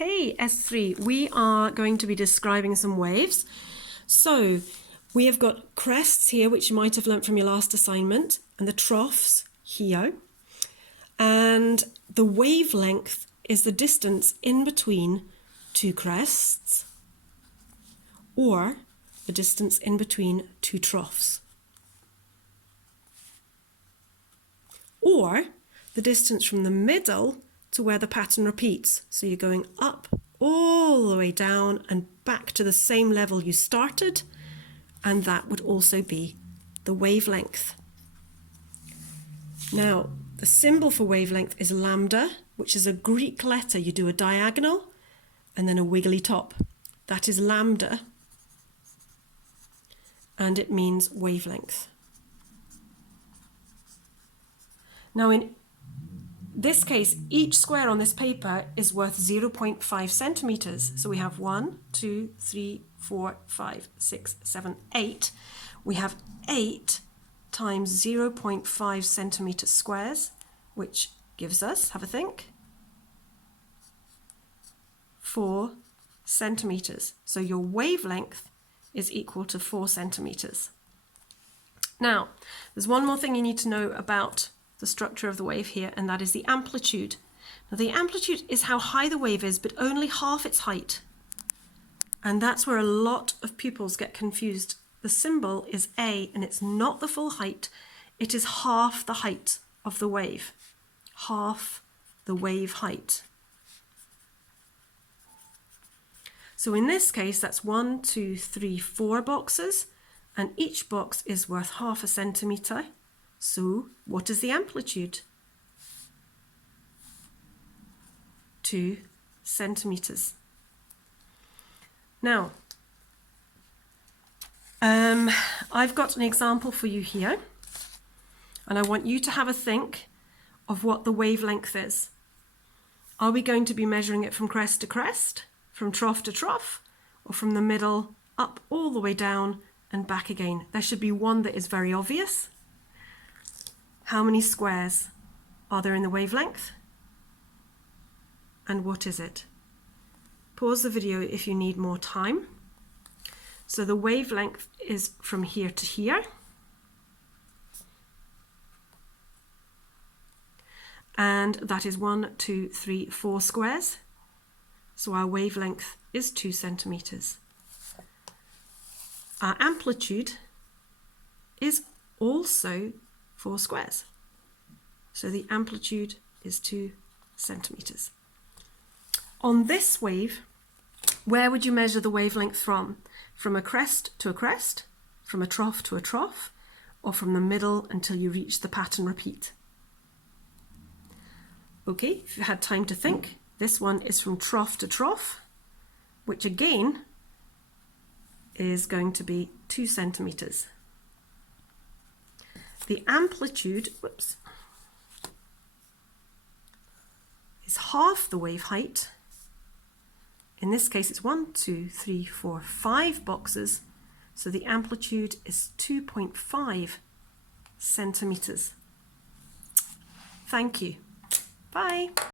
Okay, S3, we are going to be describing some waves. So we have got crests here, which you might have learnt from your last assignment, and the troughs here. And the wavelength is the distance in between two crests, or the distance in between two troughs, or the distance from the middle to where the pattern repeats. So you're going up all the way down and back to the same level you started, and that would also be the wavelength. Now, the symbol for wavelength is lambda, which is a Greek letter. You do a diagonal and then a wiggly top. That is lambda, and it means wavelength. Now, in this case, each square on this paper is worth 0.5 centimeters. So we have 1, 2, 3, 4, 5, 6, 7, 8. We have 8 times 0.5 centimeter squares, which gives us, have a think, 4 centimeters. So your wavelength is equal to 4 centimeters. Now, there's one more thing you need to know about the structure of the wave here, and that is the amplitude. Now, the amplitude is how high the wave is, but only half its height. And that's where a lot of pupils get confused. The symbol is A, and it's not the full height. It is half the height of the wave. Half the wave height. So in this case, that's 1, 2, 3, 4 boxes, and each box is worth half a centimeter. So what is the amplitude? 2 centimeters. Now, I've got an example for you here, and I want you to have a think of what the wavelength is. Are we going to be measuring it from crest to crest, from trough to trough, or from the middle up all the way down and back again? There should be one that is very obvious. How many squares are there in the wavelength? And what is it? Pause the video if you need more time. So the wavelength is from here to here. And that is 1, 2, 3, 4 squares. So our wavelength is 2 centimeters. Our amplitude is also 4 squares. So the amplitude is 2 centimeters. On this wave, where would you measure the wavelength from? From a crest to a crest, from a trough to a trough, or from the middle until you reach the pattern repeat? Okay, if you had time to think, this one is from trough to trough, which again is going to be 2 centimeters. The amplitude, is half the wave height. In this case, it's 1, 2, 3, 4, 5 boxes. So the amplitude is 2.5 centimeters. Thank you. Bye.